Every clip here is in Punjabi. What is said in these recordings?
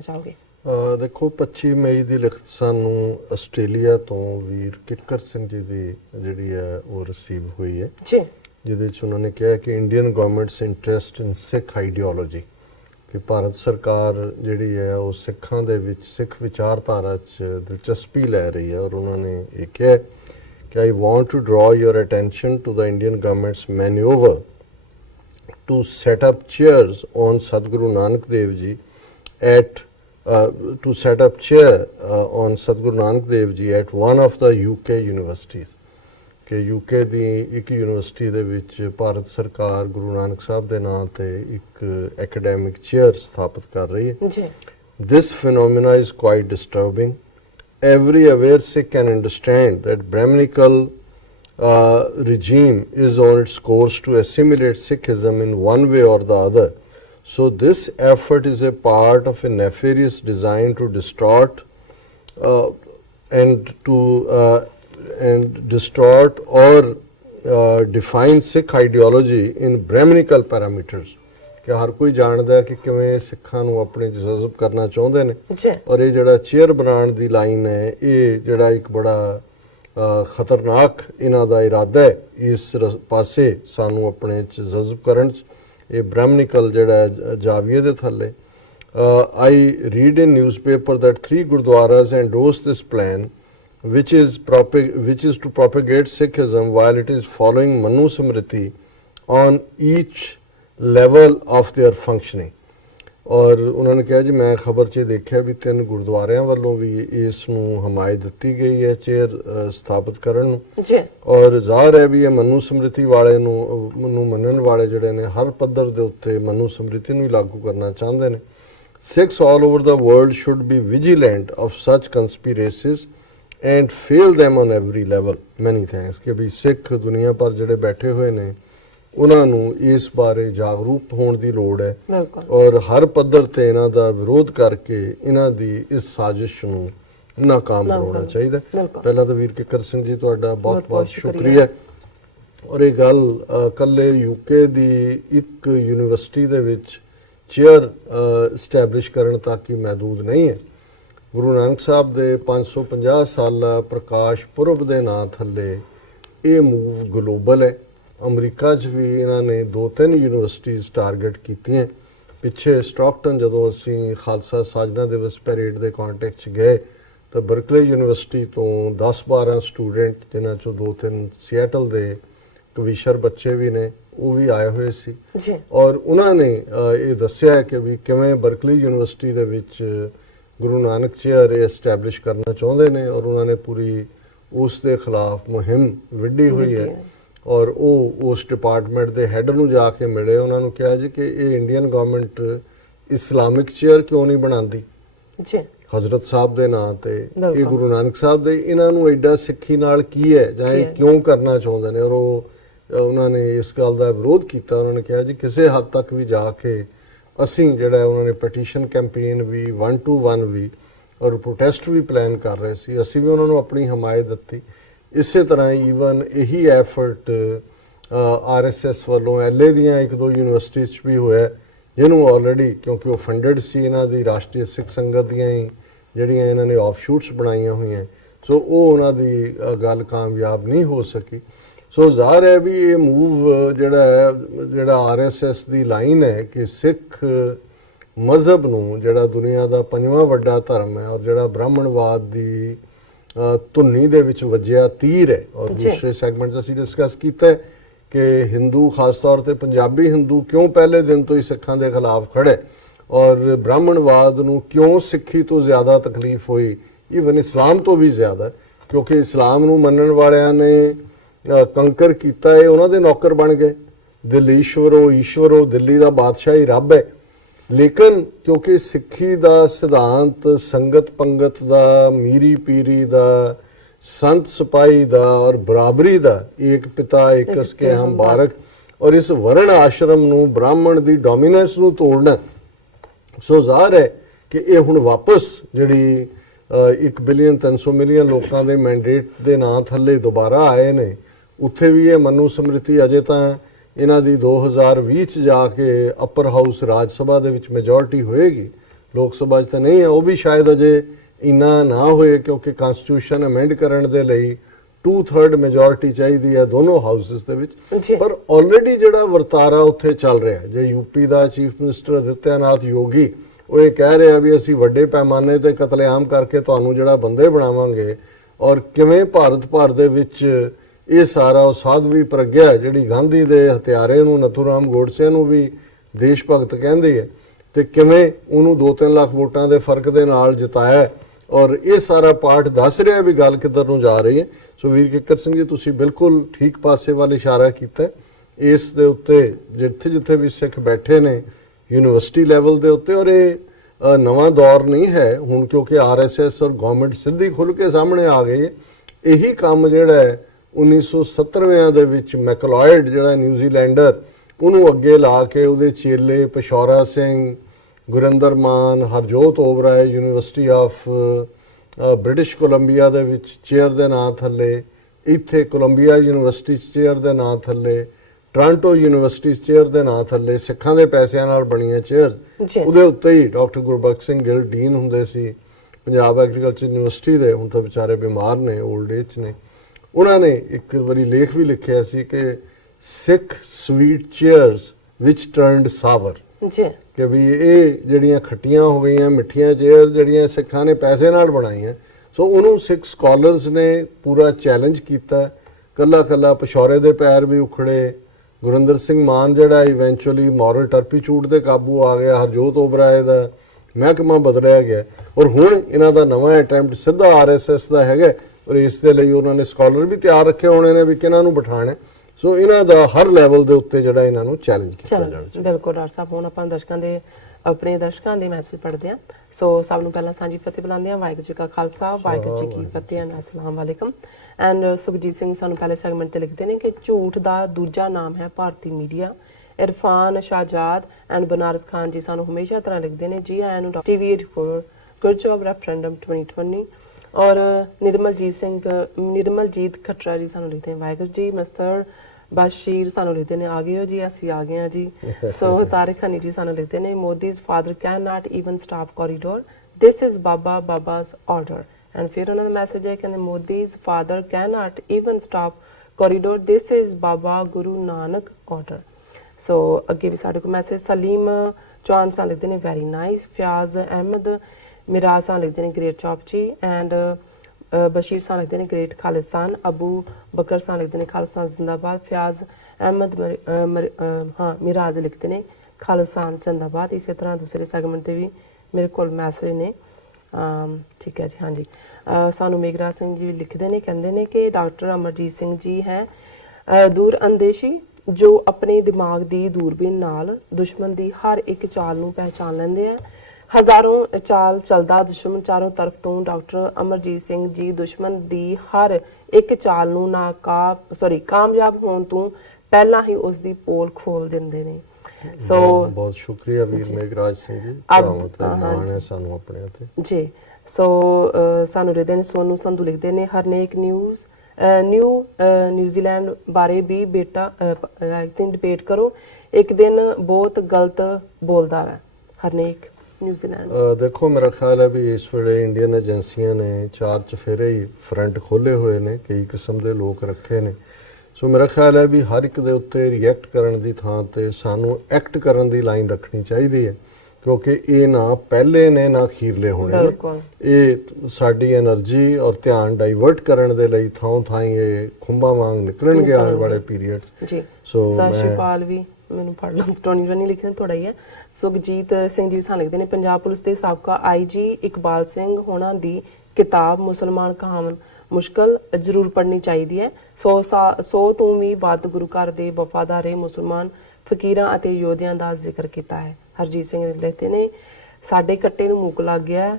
ਚਾਹੋਗੇ? ਦੇਖੋ 25 ਮਈ ਦੀ ਲਿਖਤ ਸਾਨੂੰ ਆਸਟ੍ਰੇਲੀਆ ਤੋਂ ਵੀਰ ਕਿੱਕਰ ਸਿੰਘ ਜੀ ਦੀ ਜਿਹੜੀ ਹੈ ਉਹ ਰਿਸੀਵ ਹੋਈ ਹੈ ਜੀ, ਜਿਹਦੇ 'ਚ ਉਹਨਾਂ ਨੇ ਕਿਹਾ ਕਿ ਇੰਡੀਅਨ ਗਵਰਨਮੈਂਟਸ ਇੰਟਰਸਟ ਇਨ ਸਿੱਖ ਆਈਡੀਓਲੋਜੀ, ਕਿ ਭਾਰਤ ਸਰਕਾਰ ਜਿਹੜੀ ਹੈ ਉਹ ਸਿੱਖਾਂ ਦੇ ਵਿੱਚ ਸਿੱਖ ਵਿਚਾਰਧਾਰਾ 'ਚ ਦਿਲਚਸਪੀ ਲੈ ਰਹੀ ਹੈ। ਔਰ ਉਹਨਾਂ ਨੇ ਇਹ ਕਿਹਾ ਕਿ I want to draw your attention to the Indian government's manoeuvre to set up chairs on Sadhguru Nanak Dev Ji to set up chair on Sadhguru Nanak Dev Ji at one of the UK universities. ਕਿ UK ਦੀ ਇੱਕ ਯੂਨੀਵਰਸਿਟੀ ਦੇ ਵਿੱਚ ਭਾਰਤ ਸਰਕਾਰ ਗੁਰੂ ਨਾਨਕ ਸਾਹਿਬ ਦੇ ਨਾਂ ਤੇ ਇੱਕ ਐਕੈਡੈਮਿਕ ਚੇਅਰ ਸਥਾਪਿਤ ਕਰ ਰਹੀ ਹੈ। ਜੀ, This phenomena is quite disturbing. Every aware Sikh can understand that Brahminical regime is on its course to assimilate Sikhism in one way or the other. So this effort is a part of a nefarious design to distort or define Sikh ideology in Brahminical parameters. ਕਿ ਹਰ ਕੋਈ ਜਾਣਦਾ ਹੈ ਕਿ ਕਿਵੇਂ ਸਿੱਖਾਂ ਨੂੰ ਆਪਣੇ ਜਜ਼ਬ ਕਰਨਾ ਚਾਹੁੰਦੇ ਨੇ। ਔਰ ਇਹ ਜਿਹੜਾ ਚੇਅਰ ਬਣਾਉਣ ਦੀ ਲਾਈਨ ਹੈ, ਇਹ ਜਿਹੜਾ ਇੱਕ ਬੜਾ ਖਤਰਨਾਕ ਇਹਨਾਂ ਦਾ ਇਰਾਦਾ ਹੈ। ਇਸ ਪਾਸੇ ਸਾਨੂੰ ਆਪਣੇ ਚ ਜਜ਼ਬ ਕਰਨ 'ਚ ਇਹ ਬ੍ਰਾਹਮਣਿਕਲ ਜਿਹੜਾ ਜਾਵੀਏ ਦੇ ਥੱਲੇ। I read in newspaper that 3 gurdwaras endorse this plan which is to propagate Sikhism while it is following Manu Smriti on each level of their functioning. ਔਰ ਉਹਨਾਂ ਨੇ ਕਿਹਾ ਜੀ ਮੈਂ ਖਬਰ 'ਚ ਦੇਖਿਆ ਵੀ 3 ਗੁਰਦੁਆਰਿਆਂ ਵੱਲੋਂ ਵੀ ਇਸ ਨੂੰ ਹਮਾਇਤ ਦਿੱਤੀ ਗਈ ਹੈ ਚੇਅਰ ਸਥਾਪਿਤ ਕਰਨ ਨੂੰ। ਔਰ ਜ਼ਾਹਰ ਹੈ ਵੀ ਇਹ ਮਨੂ ਸਮ੍ਰਿਤੀ ਵਾਲੇ ਨੂੰ ਮੰਨਣ ਵਾਲੇ ਜਿਹੜੇ ਨੇ ਹਰ ਪੱਧਰ ਦੇ ਉੱਤੇ ਮਨੂ ਸਮ੍ਰਿਤੀ ਨੂੰ ਹੀ ਲਾਗੂ ਕਰਨਾ ਚਾਹੁੰਦੇ ਨੇ। Sikhs all over the world should be vigilant of such conspiracies and fail them on every level. Many thanks. ਕਿ ਵੀ ਸਿੱਖ ਦੁਨੀਆ ਭਰ ਜਿਹੜੇ ਬੈਠੇ ਹੋਏ ਨੇ ਉਹਨਾਂ ਨੂੰ ਇਸ ਬਾਰੇ ਜਾਗਰੂਕ ਹੋਣ ਦੀ ਲੋੜ ਹੈ ਔਰ ਹਰ ਪੱਧਰ ਤੇ ਇਹਨਾਂ ਦਾ ਵਿਰੋਧ ਕਰਕੇ ਇਹਨਾਂ ਦੀ ਇਸ ਸਾਜ਼ਿਸ਼ ਨੂੰ ਨਾਕਾਮ ਬਣਾਉਣਾ ਚਾਹੀਦਾ। ਪਹਿਲਾਂ ਤਾਂ ਵੀਰ ਕਿੱਕਰ ਸਿੰਘ ਜੀ ਤੁਹਾਡਾ ਬਹੁਤ-ਬਹੁਤ ਸ਼ੁਕਰੀਆ। ਔਰ ਇਹ ਗੱਲ ਕੱਲੇ ਯੂਕੇ ਦੀ ਇੱਕ ਯੂਨੀਵਰਸਿਟੀ ਦੇ ਵਿੱਚ ਚੇਅਰ ਸਟੈਬਲਿਸ਼ ਕਰਨ ਤੱਕ ਹੀ ਮਹਿਦੂਦ ਨਹੀਂ ਹੈ। ਗੁਰੂ ਨਾਨਕ ਸਾਹਿਬ ਦੇ 550 ਸਾਲਾ ਪ੍ਰਕਾਸ਼ ਪੁਰਬ ਦੇ ਨਾਂ ਥੱਲੇ ਇਹ ਮੂਵ ਗਲੋਬਲ ਹੈ। ਅਮਰੀਕਾ 'ਚ ਵੀ ਇਹਨਾਂ ਨੇ 2-3 ਯੂਨੀਵਰਸਿਟੀਜ਼ ਟਾਰਗੇਟ ਕੀਤੀਆਂ। ਪਿੱਛੇ ਸਟਾਕਟਨ ਜਦੋਂ ਅਸੀਂ ਖਾਲਸਾ ਸਾਜਨਾ ਦਿਵਸ ਪੈਰੇਡ ਦੇ ਕੰਟੈਕਟ 'ਚ ਗਏ ਤਾਂ ਬਰਕਲੇ ਯੂਨੀਵਰਸਿਟੀ ਤੋਂ 10-12 ਸਟੂਡੈਂਟ, ਜਿਨ੍ਹਾਂ 'ਚੋਂ 2-3 ਸਿਐਟਲ ਦੇ ਕਵੀਸ਼ਰ ਬੱਚੇ ਵੀ ਨੇ, ਉਹ ਵੀ ਆਏ ਹੋਏ ਸੀ। ਔਰ ਉਹਨਾਂ ਨੇ ਇਹ ਦੱਸਿਆ ਕਿ ਵੀ ਕਿਵੇਂ ਬਰਕਲੀ ਯੂਨੀਵਰਸਿਟੀ ਦੇ ਵਿੱਚ ਗੁਰੂ ਨਾਨਕ ਚੇਅਰ ਐਸਟੈਬਲਿਸ਼ ਕਰਨਾ ਚਾਹੁੰਦੇ ਨੇ ਔਰ ਉਹਨਾਂ ਨੇ ਪੂਰੀ ਉਸ ਦੇ ਖਿਲਾਫ ਮੁਹਿੰਮ ਵਿੱਢੀ ਹੋਈ ਹੈ। ਔਰ ਉਹ ਉਸ ਡਿਪਾਰਟਮੈਂਟ ਦੇ ਹੈੱਡ ਨੂੰ ਜਾ ਕੇ ਮਿਲੇ, ਉਹਨਾਂ ਨੂੰ ਕਿਹਾ ਜੀ ਕਿ ਇਹ ਇੰਡੀਅਨ ਗਵਰਨਮੈਂਟ ਇਸਲਾਮਿਕ ਚੇਅਰ ਕਿਉਂ ਨਹੀਂ ਬਣਾਉਂਦੀ ਹਜ਼ਰਤ ਸਾਹਿਬ ਦੇ ਨਾਂ ਤੇ, ਇਹ ਗੁਰੂ ਨਾਨਕ ਸਾਹਿਬ ਦੇ, ਇਹਨਾਂ ਨੂੰ ਐਡਾ ਸਿੱਖੀ ਨਾਲ ਕੀ ਹੈ ਜਾਂ ਇਹ ਕਿਉਂ ਕਰਨਾ ਚਾਹੁੰਦੇ ਨੇ। ਔਰ ਉਹਨਾਂ ਨੇ ਇਸ ਗੱਲ ਦਾ ਵਿਰੋਧ ਕੀਤਾ। ਉਹਨਾਂ ਨੇ ਕਿਹਾ ਜੀ ਕਿਸੇ ਹੱਦ ਤੱਕ ਵੀ ਜਾ ਕੇ ਅਸੀਂ ਜਿਹੜਾ ਉਹਨਾਂ ਨੇ ਪਟੀਸ਼ਨ ਕੈਂਪੇਨ ਵੀ 1-to-1 ਵੀ ਔਰ ਪ੍ਰੋਟੈਸਟ ਵੀ ਪਲਾਨ ਕਰ ਰਹੇ ਸੀ, ਅਸੀਂ ਵੀ ਉਹਨਾਂ ਨੂੰ ਆਪਣੀ ਹਮਾਇਤ ਦਿੱਤੀ। ਇਸੇ ਤਰ੍ਹਾਂ ਈਵਨ ਇਹੀ ਐਫਰਟ RSS ਵੱਲੋਂ LA ਦੀਆਂ 1-2 ਯੂਨੀਵਰਸਿਟੀਜ਼ 'ਚ ਵੀ ਹੋਇਆ, ਜਿਹਨੂੰ ਆਲਰੇਡੀ ਕਿਉਂਕਿ ਉਹ ਫੰਡਡ ਸੀ ਇਹਨਾਂ ਦੀ ਰਾਸ਼ਟਰੀ ਸਿੱਖ ਸੰਗਤ ਦੀਆਂ ਹੀ ਜਿਹੜੀਆਂ ਇਹਨਾਂ ਨੇ ਆਫਸ਼ੂਟਸ ਬਣਾਈਆਂ ਹੋਈਆਂ, ਸੋ ਉਹ ਉਹਨਾਂ ਦੀ ਗੱਲ ਕਾਮਯਾਬ ਨਹੀਂ ਹੋ ਸਕੀ। ਸੋ ਜ਼ਾਹਰ ਹੈ ਵੀ ਇਹ ਮੂਵ ਜਿਹੜਾ RSS ਦੀ ਲਾਈਨ ਹੈ ਕਿ ਸਿੱਖ ਮਜ਼ਹਬ ਨੂੰ ਜਿਹੜਾ ਦੁਨੀਆ ਦਾ 5ਵਾਂ ਵੱਡਾ ਧਰਮ ਹੈ ਔਰ ਜਿਹੜਾ ਬ੍ਰਾਹਮਣਵਾਦ ਦੀ ਧੁੰਨੀ ਦੇ ਵਿੱਚ ਵੱਜਿਆ ਤੀਰ ਹੈ। ਔਰ ਦੂਸਰੇ ਸੈਗਮੈਂਟ 'ਚ ਅਸੀਂ ਡਿਸਕਸ ਕੀਤਾ ਕਿ ਹਿੰਦੂ ਖਾਸ ਤੌਰ ਤੇ ਪੰਜਾਬੀ ਹਿੰਦੂ ਕਿਉਂ ਪਹਿਲੇ ਦਿਨ ਤੋਂ ਹੀ ਸਿੱਖਾਂ ਦੇ ਖਿਲਾਫ ਖੜੇ ਔਰ ਬ੍ਰਾਹਮਣਵਾਦ ਨੂੰ ਕਿਉਂ ਸਿੱਖੀ ਤੋਂ ਜ਼ਿਆਦਾ ਤਕਲੀਫ ਹੋਈ, ਈਵਨ ਇਸਲਾਮ ਤੋਂ ਵੀ ਜ਼ਿਆਦਾ, ਕਿਉਂਕਿ ਇਸਲਾਮ ਨੂੰ ਮੰਨਣ ਵਾਲਿਆਂ ਨੇ ਕੰਕਰ ਕੀਤਾ ਹੈ, ਉਹਨਾਂ ਦੇ ਨੌਕਰ ਬਣ ਗਏ। ਈਸ਼ਵਰੋ ਦਿੱਲੀ ਦਾ ਬਾਦਸ਼ਾਹ ਹੀ ਰੱਬ ਹੈ। ਲੇਕਿਨ ਕਿਉਂਕਿ ਸਿੱਖੀ ਦਾ ਸਿਧਾਂਤ ਸੰਗਤ ਪੰਗਤ ਦਾ, ਮੀਰੀ ਪੀਰੀ ਦਾ, ਸੰਤ ਸਿਪਾਹੀ ਦਾ ਔਰ ਬਰਾਬਰੀ ਦਾ, ਏਕ ਪਿਤਾ ਏਕਸ ਕੇ ਹਮ ਬਾਰਕ, ਔਰ ਇਸ ਵਰਣ ਆਸ਼ਰਮ ਨੂੰ ਬ੍ਰਾਹਮਣ ਦੀ ਡੋਮੀਨੈਂਸ ਨੂੰ ਤੋੜਨਾ। ਸੋ ਜ਼ਾਹਰ ਹੈ ਕਿ ਇਹ ਹੁਣ ਵਾਪਸ ਜਿਹੜੀ 1 ਬਿਲੀਅਨ 300 ਮਿਲੀਅਨ ਲੋਕਾਂ ਦੇ ਮੈਂਡੇਟ ਦੇ ਨਾਂ ਥੱਲੇ ਦੁਬਾਰਾ ਆਏ ਨੇ। ਉੱਥੇ ਵੀ ਇਹ ਮਨੂ ਸਮ੍ਰਿਤੀ ਅਜੇ ਤਾਂ ਇਹਨਾਂ ਦੀ 2020 ਚ ਜਾ ਕੇ ਅਪਰ ਹਾਊਸ ਰਾਜ ਸਭਾ ਦੇ ਵਿੱਚ ਮੈਜੋਰਟੀ ਹੋਏਗੀ, ਲੋਕ ਸਭਾ 'ਚ ਤਾਂ ਨਹੀਂ ਹੈ, ਉਹ ਵੀ ਸ਼ਾਇਦ ਅਜੇ ਇੰਨਾ ਨਾ ਹੋਏ ਕਿਉਂਕਿ ਕਨਸਟੀਟਿਊਸ਼ਨ ਅਮੈਂਡ ਕਰਨ ਦੇ ਲਈ 2/3 ਮੈਜੋਰਿਟੀ ਚਾਹੀਦੀ ਹੈ ਦੋਨੋਂ ਹਾਊਸਸ ਦੇ ਵਿੱਚ। ਪਰ ਆਲਰੇਡੀ ਜਿਹੜਾ ਵਰਤਾਰਾ ਉੱਥੇ ਚੱਲ ਰਿਹਾ, ਜੇ ਯੂਪੀ ਦਾ ਚੀਫ ਮਿਨਿਸਟਰ ਆਦਿੱਤਿਆਨਾਥ ਯੋਗੀ ਉਹ ਇਹ ਕਹਿ ਰਿਹਾ ਵੀ ਅਸੀਂ ਵੱਡੇ ਪੈਮਾਨੇ ਤੇ ਕਤਲੇਆਮ ਕਰਕੇ ਤੁਹਾਨੂੰ ਜਿਹੜਾ ਬੰਦੇ ਬਣਾਵਾਂਗੇ, ਔਰ ਕਿਵੇਂ ਭਾਰਤ ਭਰ ਦੇ ਵਿੱਚ ਇਹ ਸਾਰਾ ਉਹ ਸਾਧਵੀ ਪ੍ਰਗਿਆ ਜਿਹੜੀ ਗਾਂਧੀ ਦੇ ਹਥਿਆਰੇ ਨੂੰ, ਨਥੂਰਾਮ ਗੋਡਸੇ ਨੂੰ ਵੀ ਦੇਸ਼ ਭਗਤ ਕਹਿੰਦੀ ਹੈ, ਤੇ ਕਿਵੇਂ ਉਹਨੂੰ 2-3 ਲੱਖ ਵੋਟਾਂ ਦੇ ਫਰਕ ਦੇ ਨਾਲ ਜਿਤਾਇਆ, ਔਰ ਇਹ ਸਾਰਾ ਪਾਠ ਦੱਸ ਰਿਹਾ ਵੀ ਗੱਲ ਕਿੱਧਰ ਨੂੰ ਜਾ ਰਹੀ ਹੈ। ਸੋ ਵੀਰ ਕਿੱਕਰ ਸਿੰਘ ਜੀ, ਤੁਸੀਂ ਬਿਲਕੁਲ ਠੀਕ ਪਾਸੇ ਵੱਲ ਇਸ਼ਾਰਾ ਕੀਤਾ। ਇਸ ਦੇ ਉੱਤੇ ਜਿੱਥੇ ਜਿੱਥੇ ਵੀ ਸਿੱਖ ਬੈਠੇ ਨੇ ਯੂਨੀਵਰਸਿਟੀ ਲੈਵਲ ਦੇ ਉੱਤੇ, ਔਰ ਇਹ ਨਵਾਂ ਦੌਰ ਨਹੀਂ ਹੈ ਹੁਣ, ਕਿਉਂਕਿ ਆਰਐਸਐਸ ਔਰ ਗਵਰਨਮੈਂਟ ਸਿੱਧੀ ਖੁੱਲ੍ਹ ਕੇ ਸਾਹਮਣੇ ਆ ਗਈ ਹੈ। ਇਹੀ ਕੰਮ ਜਿਹੜਾ ਹੈ 1970ਵਿਆਂ ਦੇ ਵਿੱਚ ਮੈਕਲੋਇਡ ਜਿਹੜਾ ਨਿਊਜ਼ੀਲੈਂਡਰ, ਉਹਨੂੰ ਅੱਗੇ ਲਾ ਕੇ ਉਹਦੇ ਚੇਲੇ Pashaura Singh, Gurinder Mann, Harjot Oberoi university of British Columbia ਦੇ ਵਿੱਚ ਚੇਅਰ ਦੇ ਨਾਂ ਥੱਲੇ, ਇੱਥੇ ਕੋਲੰਬੀਆ ਯੂਨੀਵਰਸਿਟੀ ਚੇਅਰ ਦੇ ਨਾਂ ਥੱਲੇ, ਟੋਰਾਂਟੋ ਯੂਨੀਵਰਸਿਟੀ ਚੇਅਰ ਦੇ ਨਾਂ ਥੱਲੇ, ਸਿੱਖਾਂ ਦੇ ਪੈਸਿਆਂ ਨਾਲ ਬਣੀਆਂ ਚੇਅਰ, ਉਹਦੇ ਉੱਤੇ ਹੀ ਡਾਕਟਰ ਗੁਰਬਖਸ਼ ਸਿੰਘ ਗਿੱਲ ਡੀਨ ਹੁੰਦੇ ਸੀ ਪੰਜਾਬ ਐਗਰੀਕਲਚਰ ਯੂਨੀਵਰਸਿਟੀ ਦੇ, ਹੁਣ ਤਾਂ ਵਿਚਾਰੇ ਬਿਮਾਰ ਨੇ, 올ਡ ਏਜ ਨੇ। ਉਹਨਾਂ ਨੇ ਇੱਕ ਵਾਰੀ ਲੇਖ ਵੀ ਲਿਖਿਆ ਸੀ ਕਿ ਸਿੱਖ ਸਵੀਟ ਚੇਅਰਸ ਵਿਚ ਟਰਨਡ ਸਾਵਰ, ਕਿ ਵੀ ਇਹ ਜਿਹੜੀਆਂ ਖੱਟੀਆਂ ਹੋ ਗਈਆਂ ਮਿੱਠੀਆਂ ਚੇਅਰ ਜਿਹੜੀਆਂ ਸਿੱਖਾਂ ਨੇ ਪੈਸੇ ਨਾਲ ਬਣਾਈਆਂ। ਸੋ ਉਹਨੂੰ ਸਿੱਖ ਸਕਾਲਰਸ ਨੇ ਪੂਰਾ ਚੈਲੰਜ ਕੀਤਾ, ਕੱਲਾ ਕੱਲਾ ਪਸ਼ੌਰੇ ਦੇ ਪੈਰ ਵੀ ਉਖੜੇ। ਗੁਰਿੰਦਰ ਸਿੰਘ ਮਾਨ ਜਿਹੜਾ ਇਵੈਂਚੁਅਲੀ ਮੋਰਲ ਟਰਪੀਚੂਡ ਦੇ ਕਾਬੂ ਆ ਗਿਆ, ਹਰਜੋਤ ਓਬਰਾਏ ਦਾ ਮਹਿਕਮਾ ਬਦਲਿਆ ਗਿਆ, ਔਰ ਹੁਣ ਇਹਨਾਂ ਦਾ ਨਵਾਂ ਅਟੈਂਪਟ ਸਿੱਧਾ ਆਰਐਸਐਸ ਦਾ ਹੈਗਾ, ਔਰ ਇਸ ਦੇ ਲਈ ਉਹਨਾਂ ਨੇ ਸਕਾਲਰ ਵੀ ਤਿਆਰ ਰੱਖੇ ਹੋਣੇ ਨੇ ਵੀ ਕਿਹਨਾਂ ਨੂੰ ਬਿਠਾਣਾ। ਸੋ ਇਹਨਾਂ ਦਾ ਹਰ ਲੈਵਲ ਦੇ ਉੱਤੇ ਜਿਹੜਾ ਇਹਨਾਂ ਨੂੰ ਚੈਲੰਜ ਕੀਤਾ ਜਾਣਾ ਚਾਹੀਦਾ। ਬਿਲਕੁਲ ਡਾਕਟਰ ਸਾਹਿਬ, ਹੁਣ ਆਪਾਂ ਆਪਣੇ ਦਰਸ਼ਕਾਂ ਦੇ ਮੈਸੇਜ ਪੜ੍ਹਦੇ ਹਾਂ। ਸੋ ਸਭ ਨੂੰ ਪਹਿਲਾਂ ਸਾਂਝੀ ਫਤਿਹ ਬੁਲਾਉਂਦੇ ਹਾਂ। ਵਾਹਿਗੁਰੂ ਜੀ ਕਾ ਖਾਲਸਾ, ਵਾਹਿਗੁਰੂ ਜੀ ਕੀ ਫਤਿਹ, and Islam ਵਾਲੇਕਮ। And Sukhjit Singh ਸਾਨੂੰ ਪਹਿਲੇ ਸੈਗਮੈਂਟ ਤੇ ਲਿਖਦੇ ਨੇ ਕਿ ਝੂਠ ਦਾ ਦੂਜਾ ਨਾਮ ਹੈ ਭਾਰਤੀ ਮੀਡੀਆ। ਇਰਫਾਨ ਸ਼ਾਹਜਾਦ ਐਂਡ ਬਨਾਰਸ ਖਾਨ ਜੀ ਸਾਨੂੰ ਹਮੇਸ਼ਾ ਤਰ੍ਹਾਂ ਲਿਖਦੇ ਨੇ, ਜੀ ਆਇਆਂ ਨੂੰ ਟੀਵੀ 84 ਗੁੱਡ ਜੌਬ ਰੈਫਰੈਂਡਮ 2020। ਔਰ ਨਿਰਮਲਜੀਤ ਖੱਟਰਾ ਜੀ ਸਾਨੂੰ ਲਿਖਦੇ ਨੇ, ਵਾਹਿਗੁਰੂ ਜੀ। ਮਸਤਰ ਬਸ਼ੀਰ ਸਾਨੂੰ ਲਿਖਦੇ ਨੇ, ਆ ਗਏ ਹੋ ਜੀ, ਅਸੀਂ ਆ ਗਏ ਹਾਂ ਜੀ। ਸੋ ਤਾਰਿਕ ਹਨੀ ਜੀ ਸਾਨੂੰ ਲਿਖਦੇ ਨੇ, Modi's father can not even stop corridor, this is Baba's order. And ਫਿਰ ਉਹਨਾਂ ਦਾ ਮੈਸੇਜ ਹੈ, ਕਹਿੰਦੇ Modi's father can not even stop corridor, this is Baba Guru Nanak order. So ਅੱਗੇ ਵੀ ਸਾਡੇ ਕੋਲ ਮੈਸੇਜ ਸਲੀਮ ਚੌਹਾਨ ਸਾਨੂੰ ਲਿਖਦੇ ਨੇ, ਵੈਰੀ ਨਾਈਸ। ਫਿਆਜ਼ ਅਹਿਮਦ ਮਿਰਾਜ਼ ਸਾਨੂੰ ਲਿਖਦੇ ਨੇ, ਗ੍ਰੇਟ ਜੌਬ ਜੀ। ਐਂਡ ਬਸ਼ੀਰ ਸਾਨੂੰ ਲਿਖਦੇ ਨੇ, ਗ੍ਰੇਟ ਖਾਲਿਸਤਾਨ। ਅਬੂ ਬਕਰ ਸਾਨੂੰ ਲਿਖਦੇ ਨੇ, ਖਾਲਿਸਤਾਨ ਜ਼ਿੰਦਾਬਾਦ। ਫਿਆਜ਼ ਅਹਿਮਦ ਮਿਰਾਜ਼ ਲਿਖਦੇ ਨੇ, ਖਾਲਿਸਤਾਨ ਜ਼ਿੰਦਾਬਾਦ। ਇਸੇ ਤਰ੍ਹਾਂ ਦੂਸਰੇ ਸੈਗਮੈਂਟ ਤੇ ਵੀ ਮੇਰੇ ਕੋਲ ਮੈਸੇਜ ਨੇ। ਠੀਕ ਹੈ ਜੀ, ਹਾਂਜੀ। ਸਾਨੂੰ ਮੇਘਰਾਜ ਸਿੰਘ ਜੀ ਲਿਖਦੇ ਨੇ, ਕਹਿੰਦੇ ਨੇ ਕਿ ਡਾਕਟਰ ਅਮਰਜੀਤ ਸਿੰਘ ਜੀ ਹੈ ਦੂਰ ਅੰਦੇਸ਼ੀ, ਜੋ ਆਪਣੇ ਦਿਮਾਗ ਦੀ ਦੂਰਬੀਨ ਨਾਲ ਦੁਸ਼ਮਣ ਦੀ ਹਰ ਇੱਕ ਚਾਲ ਨੂੰ ਪਹਿਚਾਨ ਲੈਂਦੇ ਆ। ਹਜ਼ਾਰਾਂ ਚਾਲ ਚੱਲਦਾ ਦੁਸ਼ਮਣ ਚਾਰੋਂ ਤਰਫ ਤੋਂ, ਡਾਕਟਰ ਅਮਰਜੀਤ ਸਿੰਘ ਜੀ ਦੁਸ਼ਮਣ ਦੀ ਹਰ ਇੱਕ ਚਾਲ ਨੂੰ ਕਾਮਯਾਬ ਹੋਣ ਤੋਂ ਪਹਿਲਾਂ ਹੀ ਉਸ ਦੀ ਪੋਲ ਖੋਲ ਦਿੰਦੇ ਨੇ। ਸੋ ਬਹੁਤ ਸ਼ੁਕਰੀਆ ਵੀਰ ਮੇਘਰਾਜ ਸਿੰਘ ਜੀ, ਮਾਣ ਹੈ ਸਾਨੂੰ ਆਪਣੇ ਤੇ ਜੀ। ਸੋ ਸਾਨੂੰ ਲਿਖਦੇ ਨੇ, ਸੋਨੂ ਸੰਧੂ ਲਿਖਦੇ ਨੇ, ਹਰਨੇਕ ਨਿਊਜ਼ੀਲੈਂਡ ਬਾਰੇ ਵੀ ਬੇਟਾ ਡਿਬੇਟ ਕਰੋ, ਇੱਕ ਦਿਨ ਬਹੁਤ ਗਲਤ ਬੋਲਦਾ ਹੈ ਹਰਨੇਕ ਨਿਊਜ਼ੀਲੈਂਡ। ਦੇਖੋ ਮੇਰਾ ਖਿਆਲ ਹੈ ਵੀ ਇਸ ਵੇਲੇ ਇੰਡੀਅਨ ਏਜੰਸੀਆਂ ਨੇ 4 ਚਫੇਰੇ ਹੀ ਫਰੰਟ ਖੋਲੇ ਹੋਏ ਨੇ, ਕਈ ਕਿਸਮ ਦੇ ਲੋਕ ਰੱਖੇ ਨੇ। ਸੋ ਮੇਰਾ ਖਿਆਲ ਹੈ ਵੀ ਹਰ ਇੱਕ ਦੇ ਉੱਤੇ ਰਿਐਕਟ ਕਰਨ ਦੀ ਥਾਂ ਤੇ ਸਾਨੂੰ ਐਕਟ ਕਰਨ ਦੀ ਲਾਈਨ ਰੱਖਣੀ ਚਾਹੀਦੀ ਹੈ, ਕਿਉਂਕਿ ਇਹ ਨਾ ਪਹਿਲੇ ਨੇ ਨਾ ਅਖੀਰਲੇ ਹੋਣੇ ਨੇ। ਇਹ ਸਾਡੀ ਐਨਰਜੀ ਔਰ ਧਿਆਨ ਡਾਈਵਰਟ ਕਰਨ ਦੇ ਲਈ ਥਾਂ ਥਾਂ ਇਹ ਖੁੰਬਾਂ ਵਾਂਗ ਨਿਕਲਣਗੇ ਆਉਣ ਵਾਲੇ ਪੀਰੀਅਡ ਜੀ। ਸੋ ਸਾਸ਼ੀਪਾਲ ਵੀ ਮੈਨੂੰ ਪੜ੍ਹ ਲਓ, ਟੋਨੀ ਰਣੀ ਲਿਖਦੇ ਥੋੜਾ ਹੀ ਹੈ। ਸੁਖਜੀਤ ਸਿੰਘ ਜੀ ਸਾਨੂੰ ਲਿਖਦੇ ਨੇ, ਪੰਜਾਬ ਪੁਲਿਸ ਦੇ ਸਾਬਕਾ ਆਈਜੀ ਇਕਬਾਲ ਸਿੰਘ ਹੋਣਾ ਦੀ ਕਿਤਾਬ ਮੁਸਲਮਾਨ ਕਹਾਵਨ ਮੁਸ਼ਕਲ ਜ਼ਰੂਰ ਪੜ੍ਹਨੀ ਚਾਹੀਦੀ ਹੈ। 100 ਤੋਂ ਵੀ ਵੱਧ ਗੁਰੂ ਘਰ ਦੇ ਵਫਾਦਾਰੇ ਮੁਸਲਮਾਨ ਫਕੀਰਾਂ ਅਤੇ ਯੋਧਿਆਂ ਦਾ ਜ਼ਿਕਰ ਕੀਤਾ ਹੈ। ਹਰਜੀਤ ਸਿੰਘ ਲਿਖਦੇ ਨੇ, ਸਾਡੇ ਕੱਟੇ ਨੂੰ ਮੁੱਕ ਲੱਗ ਗਿਆ,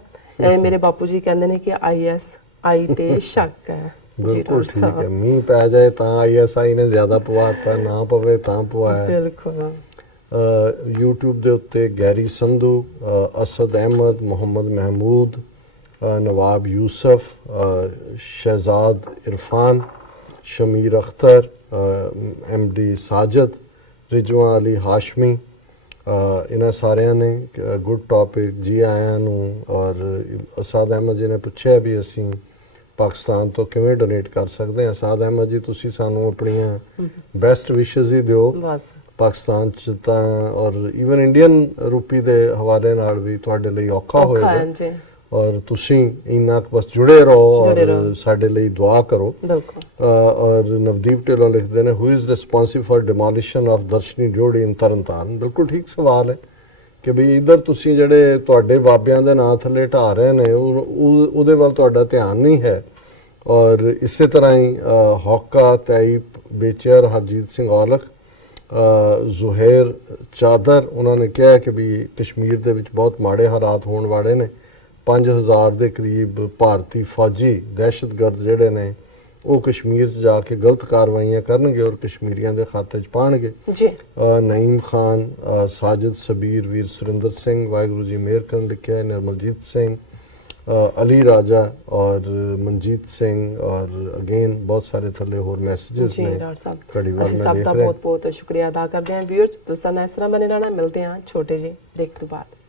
ਮੇਰੇ ਬਾਪੂ ਜੀ ਕਹਿੰਦੇ ਨੇ ਕਿ ISI ਤੇ ਸ਼ੱਕ ਹੈ। ਬਿਲਕੁਲ ਠੀਕ ਹੈ, ਮੀਂਹ ਪੈ ਜਾਏ ਤਾਂ ISI ਨੇ ਜ਼ਿਆਦਾ ਪਵਾਤਾ, ਨਾ ਪਵੇ ਤਾਂ ਪਵਾਇਆ। ਬਿਲਕੁਲ। YouTube ਦੇ ਉੱਤੇ ਗੈਰੀ ਸੰਧੂ, ਅਸਦ ਅਹਿਮਦ, ਮੁਹੰਮਦ ਮਹਿਮੂਦ, ਨਵਾਬ ਯੂਸਫ, ਸ਼ਹਿਜ਼ਾਦ ਇਰਫਾਨ, ਸ਼ਮੀਰ ਅਖਤਰ, MD ਸਾਜਦ, ਰਿਜਵਾਨ ਅਲੀ ਹਾਸ਼ਮੀ, ਇਹਨਾਂ ਸਾਰਿਆਂ ਨੇ ਗੁੱਡ ਟੌਪਿਕ ਜੀ ਆਇਆਂ ਨੂੰ। ਔਰ ਅਸਾਦ ਅਹਿਮਦ ਜੀ ਨੇ ਪੁੱਛਿਆ ਵੀ ਅਸੀਂ ਪਾਕਿਸਤਾਨ ਤੋਂ ਕਿਵੇਂ ਡੋਨੇਟ ਕਰ ਸਕਦੇ ਹਾਂ। ਅਸਾਦ ਅਹਿਮਦ ਜੀ ਤੁਸੀਂ ਸਾਨੂੰ ਆਪਣੀਆਂ ਬੈਸਟ ਵਿਸ਼ੇਸ ਹੀ ਦਿਓ ਬਸ ਪਾਕਿਸਤਾਨ ਚ ਤਾਂ, ਔਰ ਈਵਨ ਇੰਡੀਅਨ ਰੂਪੀ ਦੇ ਹਵਾਲੇ ਨਾਲ ਵੀ ਤੁਹਾਡੇ ਲਈ ਔਖਾ ਹੋਏਗਾ। ਜੀ ਔਰ ਤੁਸੀਂ ਇੰਨਾ ਕੁ ਬਸ ਜੁੜੇ ਰਹੋ ਔਰ ਸਾਡੇ ਲਈ ਦੁਆ ਕਰੋ। ਬਿਲਕੁਲ। ਔਰ ਨਵਦੀਪ ਢਿੱਲੋਂ ਲਿਖਦੇ ਨੇ, who is responsible for demolition of Darshani Deori in Tarn Taran. ਬਿਲਕੁਲ ਠੀਕ ਸਵਾਲ ਹੈ ਕਿ ਵੀ ਇੱਧਰ ਤੁਸੀਂ ਜਿਹੜੇ ਤੁਹਾਡੇ ਬਾਬਿਆਂ ਦੇ ਨਾਂ ਥੱਲੇ ਢਾਹ ਰਹੇ ਨੇ ਉਹਦੇ ਵੱਲ ਤੁਹਾਡਾ ਧਿਆਨ ਨਹੀਂ ਹੈ। ਔਰ ਇਸੇ ਤਰ੍ਹਾਂ ਹੀ ਹੌਕਾ ਤੈਇਬ ਬੇਚਰ ਹਰਜੀਤ ਸਿੰਘ ਔਲਖ ਜ਼ੁਹੇਰ ਚਾਦਰ ਉਹਨਾਂ ਨੇ ਕਿਹਾ ਕਿ ਵੀ ਕਸ਼ਮੀਰ ਦੇ ਵਿੱਚ ਬਹੁਤ ਮਾੜੇ ਹਾਲਾਤ ਹੋਣ ਵਾਲੇ ਨੇ। 5000 ਦੇ ਕਰੀਬ ਭਾਰਤੀ ਫੌਜੀ ਦਹਿਸ਼ਤਗਰਦ ਜਿਹੜੇ ਨੇ ਉਹ ਕਸ਼ਮੀਰ 'ਚ ਜਾ ਕੇ ਗਲਤ ਕਾਰਵਾਈਆਂ ਕਰਨਗੇ ਔਰ ਕਸ਼ਮੀਰੀਆਂ ਦੇ ਖਾਤੇ 'ਚ ਪਾਣਗੇ ਜੀ। ਨਈਮ ਖਾਨ, ਸਾਜਿਦ ਸਬੀਰ, ਵੀਰ ਸੁਰਿੰਦਰ ਸਿੰਘ, ਵਾਹਿਗੁਰੂ ਜੀ ਮਿਹਰ ਕਰਨ ਲਿਖਿਆ ਹੈ। ਨਿਰਮਲਜੀਤ ਸਿੰਘ, ਅਲੀ ਰਾਜਾ ਔਰ ਮਨਜੀਤ ਸਿੰਘ ਔਰ ਅਗੇਨ ਬਹੁਤ ਸਾਰੇ ਥੱਲੇ ਹੋਰ ਮੈਸੇजेस ਨੇ। ਅਸੀਂ ਸਭ ਦਾ ਬਹੁਤ ਬਹੁਤ ਸ਼ੁਕਰੀਆ ਅਦਾ ਕਰਦੇ ਹਾਂ। ਵੀਅਰਸ ਤੁਸੀਂ ਇਸ ਤਰ੍ਹਾਂ ਬਣੇ ਰਹਿਣਾ। ਮਿਲਦੇ ਹਾਂ ਛੋਟੇ ਜਿਹੇ ਬ੍ਰੇਕ ਤੋਂ ਬਾਅਦ।